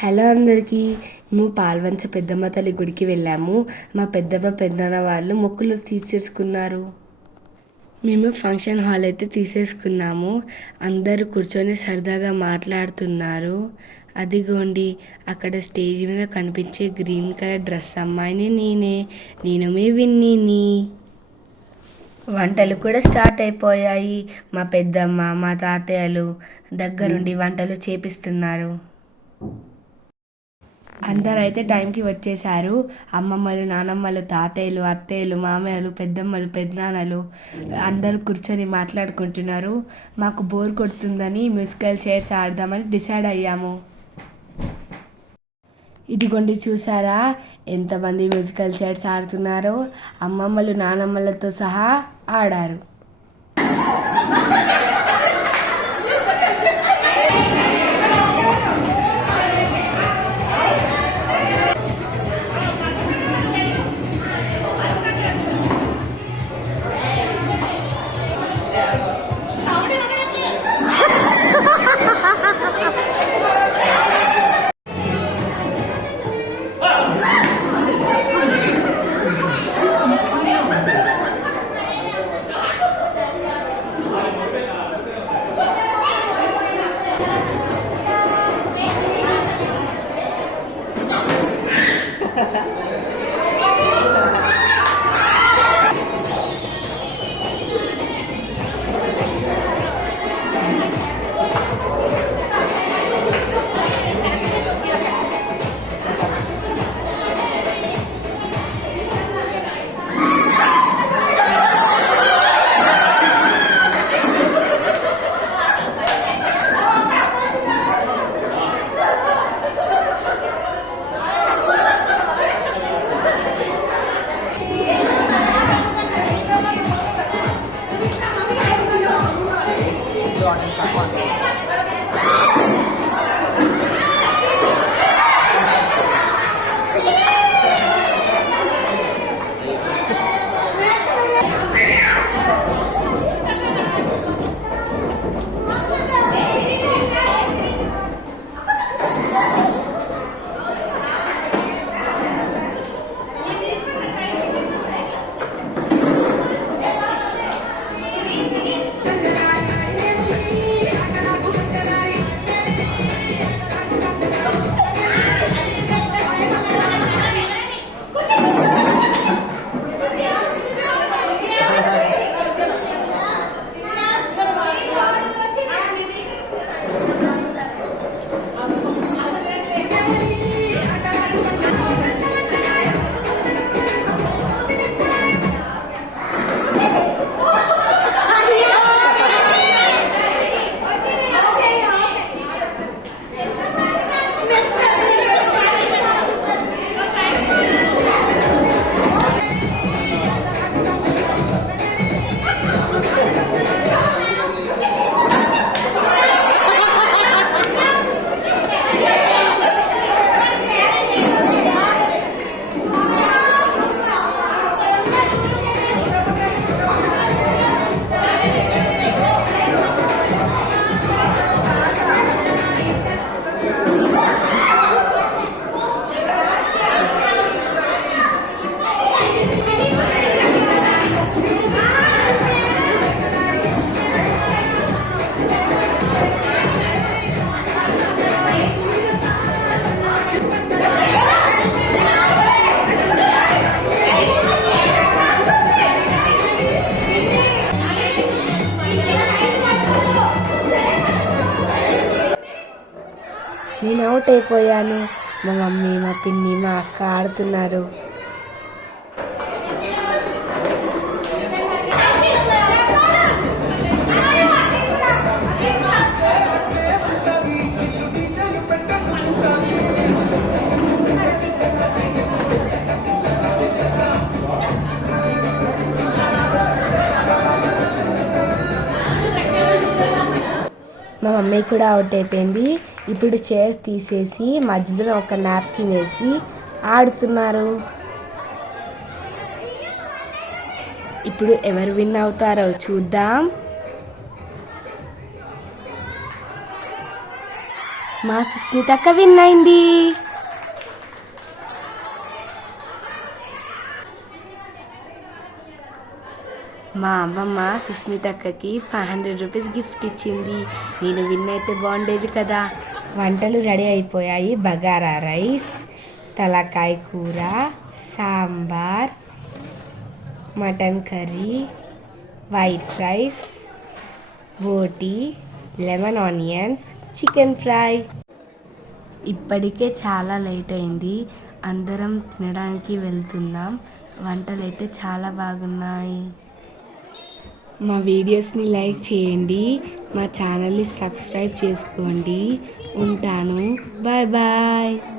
Hello అందరికీ. మేము పాల్వంచ పెద్దమ్మ తల్లి గుడికి వెళ్ళాము. మా పెద్దమ్మ పెద్దనాన్న వాళ్ళు మొక్కులు తీర్చేసుకున్నారు. మేము ఫంక్షన్ హాల్ అయితే తీసేసుకున్నాము. అందరూ కూర్చొని సరదాగా మాట్లాడుతున్నారు. అదిగోండి అక్కడ స్టేజ్ మీద కనిపించే గ్రీన్ కలర్ డ్రెస్ అమ్మాయిని నేను మీ విన్నీని. వంటలు కూడా స్టార్ట్ అయిపోయాయి. మా పెద్దమ్మ మా తాతయ్యలు దగ్గరుండి వంటలు చేపిస్తున్నారు. అందరూ అయితే టైంకి వచ్చేసారు. అమ్మమ్మలు, నానమ్మలు, తాతయ్యలు, అత్తయ్యలు, మామయ్యలు, పెద్దమ్మలు, పెద్దనాన్నలు అందరూ కూర్చొని మాట్లాడుకుంటున్నారు. మాకు బోర్ కొడుతుందని మ్యూజికల్ చైర్స్ ఆడదామని డిసైడ్ అయ్యాము. ఇదిగోండి చూసారా ఎంతమంది మ్యూజికల్ చైర్స్ ఆడుతున్నారో. అమ్మమ్మలు, నానమ్మలతో సహా ఆడారు. నేను అవుట్ అయిపోయాను. మా మమ్మీ, మా పిన్ని, మా అక్క ఆడుతున్నారు. మా మమ్మీ కూడా అవుట్ అయిపోయింది. ఇప్పుడు చైర్ తీసేసి మధ్యలో ఒక నాప్కిన్ వేసి ఆడుతున్నారు. ఇప్పుడు ఎవరు విన్ అవుతారో చూద్దాం. మా సుస్మితక్క విన్ అయింది. మా అమ్మమ్మ సుస్మితక్కకి 500 రూపీస్ గిఫ్ట్ ఇచ్చింది. నేను విన్ అయితే బాగుండేది కదా. వంటలు రెడీ అయిపోయాయి. బగారా రైస్, తలకాయ కూర, sambar, mutton curry, white rice, బోటి, లెమన్ ఆనియన్స్, చికెన్ ఫ్రై. ఇప్పటికే చాలా లేట్ అయింది. అందరం తినడానికి వెళ్తున్నాం. వంటలు అయితే చాలా బాగున్నాయి. మా వీడియోస్ని లైక్ చేయండి, మా ఛానల్ని సబ్స్క్రైబ్ చేసుకోండి. ఉంటాను. Bye bye.